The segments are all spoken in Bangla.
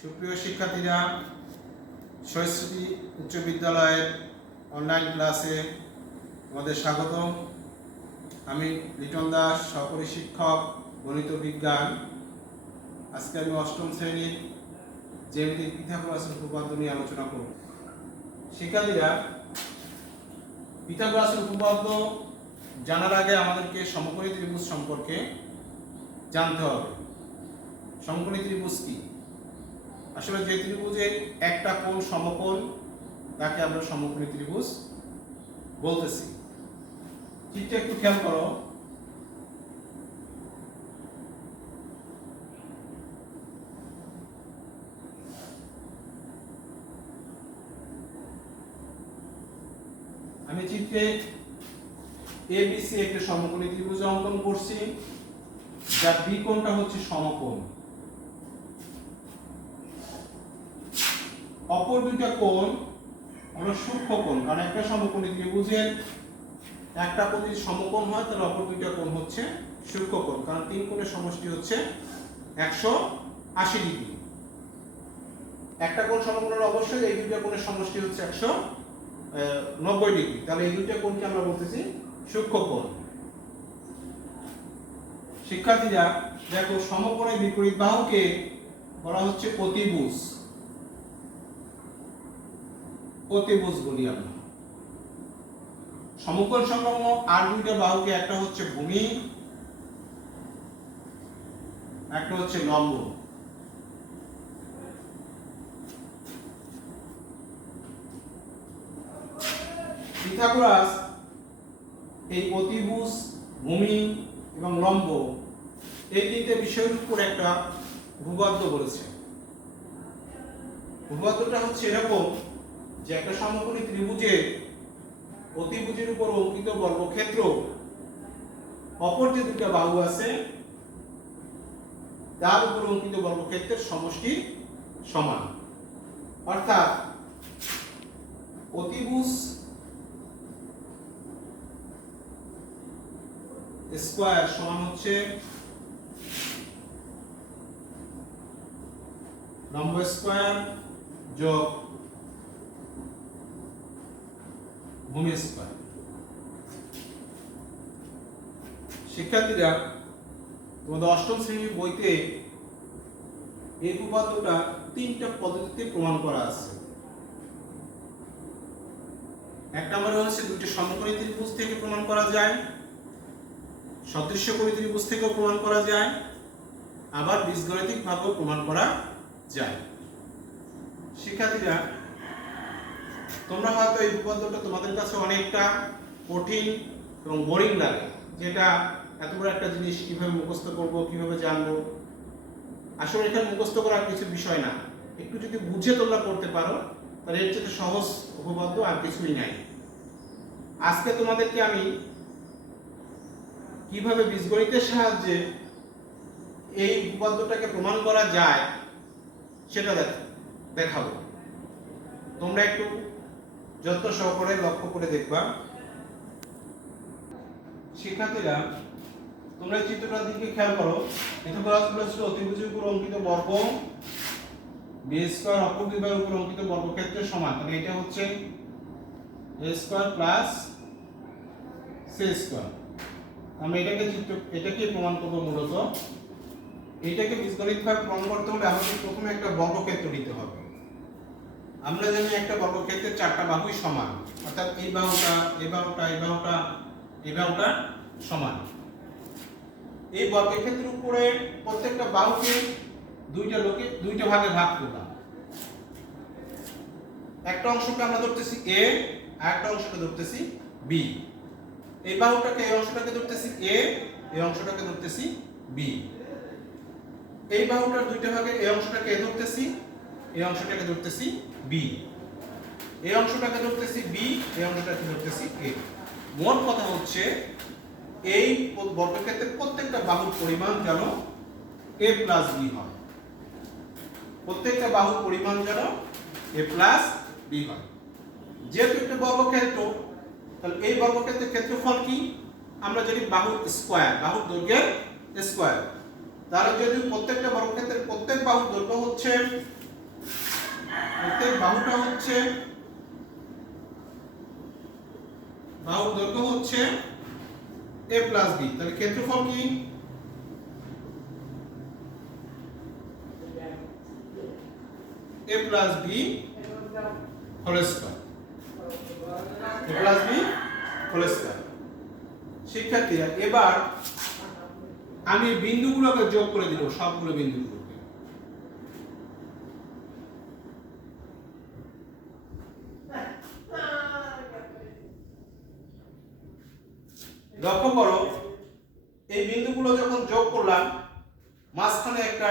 সুপ্রিয় শিক্ষার্থীরা, সরস্বতী উচ্চ বিদ্যালয়ের অনলাইন ক্লাসে আমাদের স্বাগত। আমি লিটন দাস, সহকারী শিক্ষক, গণিত বিজ্ঞান। আজকে আমি অষ্টম শ্রেণীর জ্যামিতিক পিথাগোরাসের উপপাদ্য নিয়ে আলোচনা করব। শিক্ষার্থীরা, পিথাগোরাসের উপপাদ্য জানার আগে আমাদেরকে সমকোণী ত্রিভুজ সম্পর্কে জানতে হবে। সমকোণী ত্রিভুজ কি? আসলে যে ত্রিভুজের একটা কোণ সমকোণ তাকে আমরা সমকোণী ত্রিভুজ বলতেছি। চিত্রে একটু খেয়াল করো। আমি চিত্রে ABC একটা সমকোণী ত্রিভুজ অঙ্কন করছি, যার বি কোণটা হচ্ছে সমকোণ। অপর দুইটা কোণ হলো সূক্ষ্ম কোণ, কারণ একটা সমকোণী ত্রিভুজের একটা কোণ যদি সমকোণ হয় তাহলে অপর দুইটা কোণ হচ্ছে সূক্ষ্ম কোণ, কারণ তিন কোণের সমষ্টি হচ্ছে 180 ডিগ্রি। একটা কোণ সমকোণ হলে অবশ্যই এই দুইটা কোণের সমষ্টি হচ্ছে 190 ডিগ্রি, তাহলে এই দুইটা কোণকে আমরা বলতেছি সূক্ষ্ম কোণ। শিক্ষার্থীরা দেখো, সমকোণের বিপরীত বাহুকে বলা হচ্ছে অতিভুজ। অতিভুজ বলি আমরা। সমকোণ সংলগ্ন আর দুইটা বাহুকে, একটা হচ্ছে ভূমি, একটা হচ্ছে লম্ব। পিথাগোরাস এই অতিভুজ, ভূমি এবং লম্ব এই তিনটে বিষয়ের উপর একটা উপপাদ্য বলেছে। উপপাদ্যটা হচ্ছে এরকম যে একটা সমকোণী ত্রিভুজের অতিভুজের উপর অঙ্কিত বর্গক্ষেত্র অপর যে দুটো বাহু আছে তার উপর অঙ্কিত বর্গক্ষেত্রের সমষ্টি সমান। অর্থাৎ অতিভুজ স্কয়ার সমান হচ্ছে লম্ব স্কয়ার যোগ ভূমি স্কয়ার। শিক্ষার্থীরা, তোমাদের অষ্টম শ্রেণীর বইতে এই উপপাদ্যটা তিনটা পদ্ধতিতে প্রমাণ করা আছে। এক নম্বরে হচ্ছে দুইটি সমকোণী ত্রিভুজ থেকে প্রমাণ করা যায়, সদৃশ্যকোণী ত্রিভুজ থেকেও প্রমাণ করা যায়, আবার বীজগণিতিক ভাবেও প্রমাণ করা যায়। শিক্ষার্থীরা, তোমরা হয়তো এই উপপাদ্যটা তোমাদের কাছে অনেকটা কঠিন এবং বোরিং লাগে, যেটা এত বড় একটা জিনিস কিভাবে মুখস্থ করব, কিভাবে জানবো। আসলে এটা মুখস্থ করার কিছু বিষয় না, একটু যদি বুঝে তোমরা করতে পারো তাহলে এর চেয়ে সহজ উপপাদ্য আর কিছুই নাই। আজকে তোমাদেরকে আমি কিভাবে বীজগণিতের সাহায্যে এই উপপাদ্যটাকে প্রমাণ করা যায় সেটা দেখাবো। তোমরা একটু যত্ন সহকারে লক্ষ্য করে দেখবা। শিক্ষার্থীরা, তোমরা এই চিত্রটার দিকে খেয়াল করো। পিথাগোরাস বলেছিল অতিভুজের উপর অঙ্কিত বর্গ বি স্কয়ার অপর দুই বাহুর উপর অঙ্কিত বর্গক্ষেত্রের সমান। তাহলে এটা হচ্ছে a square plus c square. আমরা এটাকে প্রমাণ করব। মূলত এইটাকে বীজগণিতভাবে প্রমাণ করতে হলে আমাদের প্রথমে একটা বর্গক্ষেত্র নিতে হবে। আমরা জানি একটা বর্গক্ষেত্রের চারটা বাহুই সমান, অর্থাৎ এই বাহুটা, এই বাহুটা, এই বাহুটা, এই বাহুটা সমান। এই বর্গক্ষেত্রের উপরে প্রত্যেকটা বাহুকে দুইটা ভাগে ভাগ করলাম। একটা অংশকে আমরা ধরতেছি a, আর একটা অংশকে ধরতেছি b। এই বাহুটাকে, এই অংশটাকে ধরতেছি a, এই অংশটাকে ধরতেছি b। এই বাহুটার দুইটা ভাগে এই অংশটাকে a ধরতেছি, এই অংশটাকে ধরতেছি b। এই অংশটাকে ধরতেছি b, এই অংশটাকে ধরতেছি a। মোট কথা হচ্ছে এই বর্গক্ষেত্রের প্রত্যেকটা বাহুর পরিমাণ যেন a প্লাস b হয়। প্রত্যেকটা বাহুর পরিমাণ যেন a প্লাস b হয়। যেহেতু একটা বর্গক্ষেত্র, তাহলে এই বর্গক্ষেত্রের ক্ষেত্রফল কি? আমরা জানি বাহুর স্কয়ার, বাহুর দৈর্ঘ্যের স্কয়ার। তাহলে যদি প্রত্যেকটা বর্গক্ষেত্রের প্রত্যেক বাহুর দৈর্ঘ্য হচ্ছে প্রত্যেক বাহুটা হচ্ছে, বাহুর দৈর্ঘ্য হচ্ছে a প্লাস b, তাহলে ক্ষেত্রফল কি? a plus b whole square, a plus b whole square. শিক্ষার্থীরা এবার আমি বিন্দুগুলোকে যোগ করে দিল, সবগুলো বিন্দুগুলোকে। লক্ষ্য করো এই বিন্দুগুলো যখন যোগ করলাম মাঝখানে একটা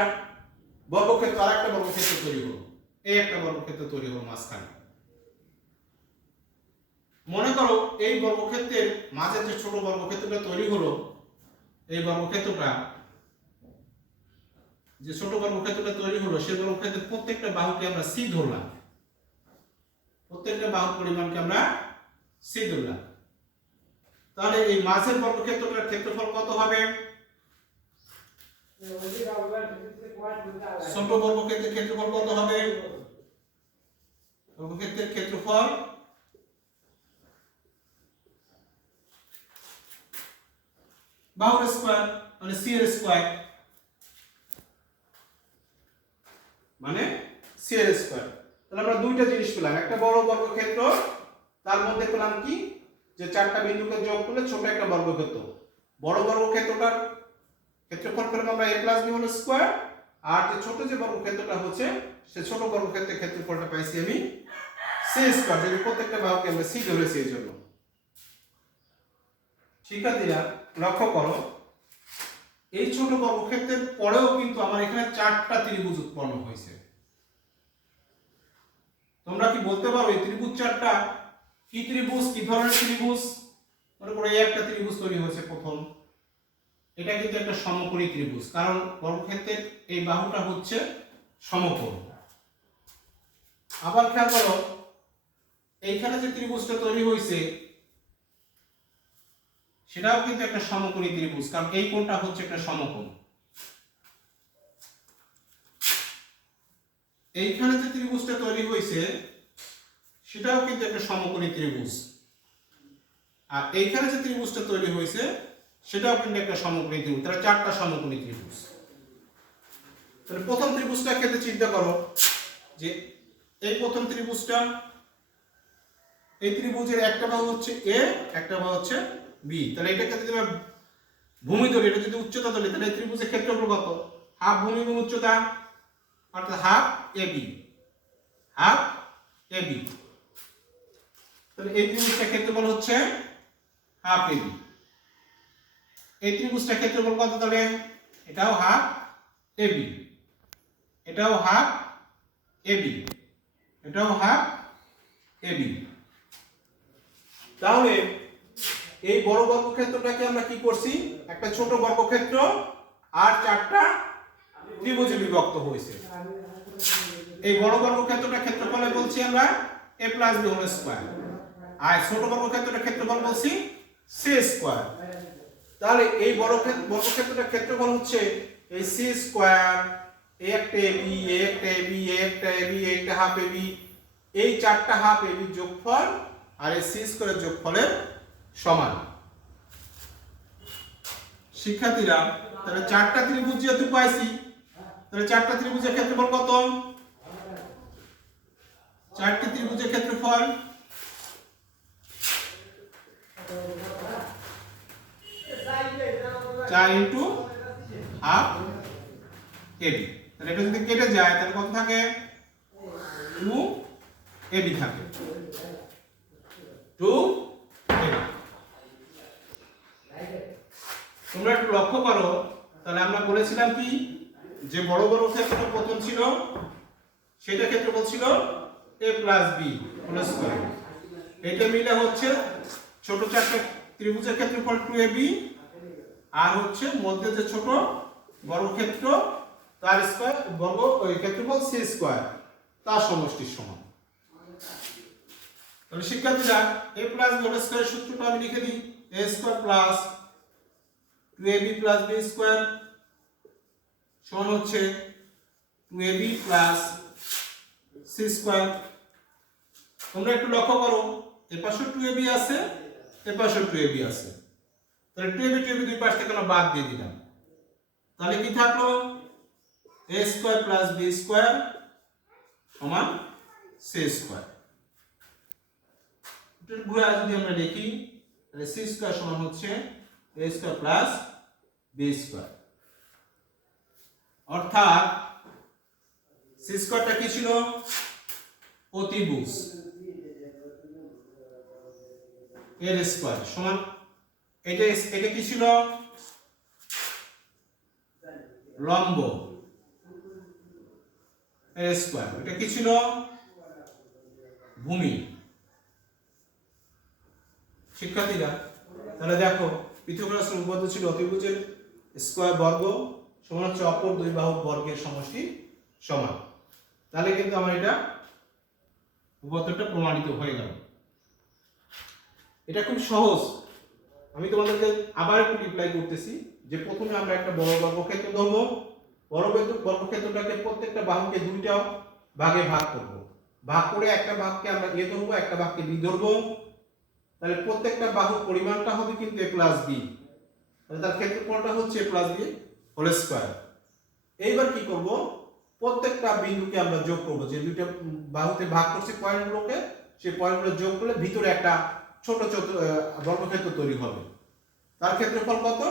বর্গক্ষেত্র আর একটা বর্গক্ষেত্র তৈরি হলো, এই একটা বর্গক্ষেত্র তৈরি হলো মাঝখানে। মনে করো এই বর্গক্ষেত্রের মাঝে যে ছোট বর্গক্ষেত্রটা তৈরি হলো, এই বর্গক্ষেত্রটা যে ছোট বর্গক্ষেত্রটা তৈরি হলো সেই বর্গক্ষেত্রের প্রত্যেকটা বাহুকে আমরা সি ধরলাম, প্রত্যেকটা বাহুর পরিমাণকে আমরা সি ধরলাম। তাহলে এই মাঝের বর্গক্ষেত্রটার ক্ষেত্রফল কত হবে? ছোট বর্গক্ষেত্রের ক্ষেত্রফল কত হবে? বর্গক্ষেত্রের ক্ষেত্রফল বাহুর স্কয়ার মানে সি এর স্কয়ার, মানে সি এর স্কয়ার। তাহলে আমরা দুইটা জিনিস পেলাম, একটা বড় বর্গক্ষেত্র, তার মধ্যে পেলাম কি যে চারটা বিন্দুকে যোগ করলে ছোট একটা বর্গক্ষেত্র। বড় বর্গক্ষেত্রটার ক্ষেত্রফল পেলাম আমরা a plus b whole square, আর যে ছোট যে বর্গক্ষেত্রটা হচ্ছে সে ছোট বর্গক্ষেত্রের ক্ষেত্রফলটা পাইছি আমি c স্কয়ার, যদি প্রত্যেকটা বাহুকে আমরা c ধরেছি এই জন্য। শিক্ষার্থীরা লক্ষ্য করো এই ছোট বর্গক্ষেত্রের পরেও কিন্তু আমার এখানে চারটা ত্রিভুজ উৎপন্ন হয়েছে। তোমরা কি বলতে পারো এই ত্রিভুজ চারটা কি ত্রিভুজ, কি ধরনের ত্রিভুজ? মনে করো এই একটা ত্রিভুজ তৈরি হয়েছে প্রথম, এটা কিন্তু একটা সমকোণী ত্রিভুজ, কারণ বর্গক্ষেত্রের এই বাহুটা হচ্ছে সমকোণ। আবার খেয়াল করো এইখানে যে ত্রিভুজটা তৈরি হয়েছে সেটাও কিন্তু একটা সমকোণী ত্রিভুজ, কারণ এই কোণটা হচ্ছে একটা সমকোণ। এইখানে যে ত্রিভুজটা তৈরি হয়েছে সেটাও কিন্তু একটা সমকোণী ত্রিভুজ, আর এইখানে যে ত্রিভুজটা তৈরি হয়েছে সেটাও কিন্তু একটা সমকোণী ত্রিভুজ। তাহলে চারটা সমকোণী ত্রিভুজ। তাহলে প্রথম ত্রিভুজটার ক্ষেত্রে চিন্তা করো যে এই প্রথম ত্রিভুজটা, এই ত্রিভুজের একটা বাহু হচ্ছে a, একটা বাহু হচ্ছে b। তাহলে এটাকে যদি আমরা ভূমি ধরি, এটা যদি উচ্চতা ধরি, তাহলে এই ত্রিভুজের ক্ষেত্রফল কত? হাফ ভূমি গুণ উচ্চতা, অর্থাৎ হাফ ab, হাফ ab। তাহলে এই ত্রিভুজটার ক্ষেত্রফল হচ্ছে হাফ ab। এই ত্রিভুজটার ক্ষেত্রফল কত? তাহলে এটাও হাফ ab, এটাও হাফ ab, এটাও হাফ ab। তাহলে এই বড় বর্গক্ষেত্রটাকে আমরা কি করছি? একটা ছোট বর্গক্ষেত্র আর চারটা ত্রিভুজে বিভক্ত হয়েছে। এই বড় বর্গক্ষেত্রটার ক্ষেত্রফলে বলছি আমরা a plus b whole square, আর ছোট বর্গক্ষেত্রটার ক্ষেত্রফল বলছি c স্কয়ার। তাহলে এই বর্গক্ষেত্রটার ক্ষেত্রফল হচ্ছে এই c স্কয়ার, একটা ab, একটা ab, একটা ab, একটা হাফ ab, এই চারটা হাফ ab যোগফল আর এই c স্কয়ারের যোগফলের সমান। শিক্ষার্থীরা তাহলে চারটা ত্রিভুজ যেহেতু পাইছি, তাহলে চারটা ত্রিভুজের ক্ষেত্রফল কত? চারটি ত্রিভুজের ক্ষেত্রফল 4 ইনটু হাফ ab। তাহলে এটা যদি কেটে যায় তাহলে কত থাকে? 2 ab থাকে, 2 ab। তোমরা একটু লক্ষ্য করো, তাহলে আমরা বলেছিলাম কি যে বড় বড় ক্ষেত্রফল প্রথম ছিল সেটা ক্ষেত্রফল ছিল a plus b whole square. এটা মিলে হচ্ছে ছোট চারটা ত্রিভুজের ক্ষেত্রফল 2ab, আর হচ্ছে মধ্যে যে ছোট বর্গক্ষেত্র তার স্কয়ার বর্গ ওই ক্ষেত্রফল c স্কয়ার তার সমষ্টির সমান। তাহলে শিক্ষার্থীরা a প্লাস b হোল স্কয়ারের সূত্রটা আমি লিখে দিই, a square plus 2ab plus b square সমান হচ্ছে 2ab plus c C square. তোমরা একটু লক্ষ্য করো, এর পাশে 2ab আছে, এর পাশে 2ab আছে, তাহলে 2ab দুই পাশ থেকে আমরা বাদ দিয়ে দিলাম, তাহলে কি থাকলো a square plus b square সমান c স্কয়ার। এটা ঘুরে যদি আমরা দেখি তাহলে c স্কয়ার সমান হচ্ছে a square plus b square, অর্থাৎ c স্কয়ারটা কি ছিল? অতিভুজ এর স্কয়ার সমান এটা কি ছিল? লম্ব এর স্কয়ার। এটা কি ছিল? ভূমি। শিক্ষার্থীরা তাহলে দেখো, পিথাগোরাসের উপপাদ্য ছিল অতিভুজের স্কয়ার বর্গ সমান হচ্ছে অপর দুই বাহুর বর্গের সমষ্টি সমান। তাহলে কিন্তু আমার এটা উপপাদ্যটা প্রমাণিত হয়ে গেল। এটা খুব সহজ। আমি তোমাদেরকে আবার একটু রিপ্লাই করতেছি যে প্রথমে আমরা একটা বড় বর্গক্ষেত্র ধরব, বড় বর্গক্ষেত্রটাকে প্রত্যেকটা বাহুকে দুইটা ভাগে ভাগ করব, ভাগ করে একটা ভাগকে আমরা a ধরবো, একটা ভাগকে b ধরবো, তাহলে প্রত্যেকটা বাহুর পরিমাণটা হবে কিন্তু a প্লাস b, তাহলে তার ক্ষেত্রফলটা হচ্ছে a plus b whole square. এইবার কি করব? প্রত্যেকটা বিন্দুকে আমরা যোগ করব, যে দুইটা বাহুতে ভাগ করছি পয়েন্টগুলোকে, সেই পয়েন্টগুলো যোগ করলে ভিতরে একটা ছোট বর্গক্ষেত্র তৈরি হবে। তার ক্ষেত্রফল কত?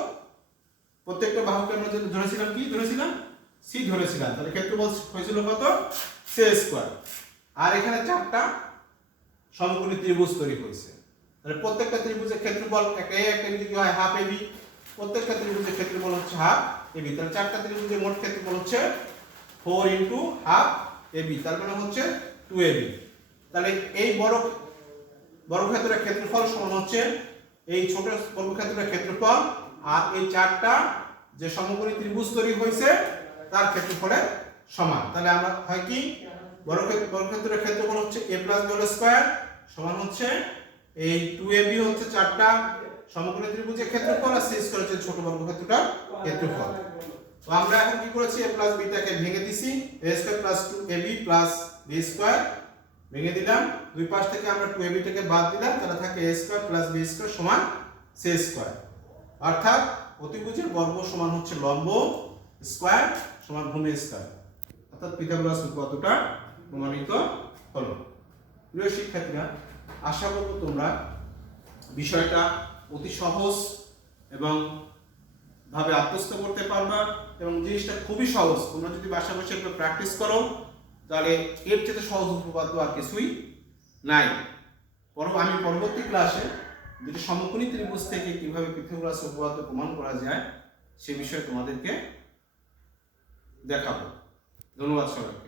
প্রত্যেকটা বাহুকে আমরা যদি ধরেছিলাম কি ধরেছিলাম? c ধরেছিলাম, তাহলে ক্ষেত্রফল হয়েছিল কত? c square. আর এখানে চারটা সমকোণী ত্রিভুজ তৈরি হয়েছে, তাহলে প্রত্যেকটা ত্রিভুজের ক্ষেত্রফল একটা a একটা b যদি হয় হাফ ab, প্রত্যেকটা ত্রিভুজের ক্ষেত্রফল হচ্ছে হাফ ab, তাহলে চারটা ত্রিভুজের মোট ক্ষেত্রফল হচ্ছে 4 ইনটু হাফ ab, তার মানে হচ্ছে 2ab। তাহলে এই বর্গক্ষেত্রের ক্ষেত্রফল সমান হচ্ছে এই ছোট বর্গক্ষেত্রের ক্ষেত্রফল আর এই চারটা যে সমকোণী ত্রিভুজ তৈরি হয়েছে তার ক্ষেত্রফলের সমান। তাহলে আমরা হয় কি, বর্গক্ষেত্রের ক্ষেত্রফল হচ্ছে a plus b whole square সমান হচ্ছে এই 2ab হচ্ছে চারটা সমকোণী ত্রিভুজের ক্ষেত্রফল আর c স্কয়ার হচ্ছে ছোট বর্গক্ষেত্রটার ক্ষেত্রফল। তো আমরা এখন কি করেছি? a প্লাস b টাকে ভেঙে দিছি, a square plus 2ab plus b square ভেঙে দিলাম, দুই পাশ থেকে আমরা 2ab টাকে বাদ দিলাম, তাহলে থাকে a square plus b square সমান c স্কয়ার। অর্থাৎ অতিভুজের বর্গ সমান হচ্ছে লম্ব স্কয়ার সমান ভূমি স্কয়ার, অর্থাৎ পিথাগোরাস উপপাদ্যটা প্রমাণিত হলো। প্রিয় শিক্ষার্থীরা, আশা করব তোমরা বিষয়টা অতি সহজ এবং ভাবে আত্মস্থ করতে পারবা, এবং জিনিসটা খুবই সহজ। তোমরা যদি বাসা বসে একটু প্র্যাকটিস করো তাহলে এর চেয়ে সহজ উপপাদ্য আর কিছুই নাই। আমি পরবর্তী ক্লাসে দুটি সমকোণী ত্রিভুজ থেকে কিভাবে পিথাগোরাস উপপাদ্য প্রমাণ করা যায় সে বিষয়ে তোমাদেরকে দেখাবো। ধন্যবাদ সবাইকে।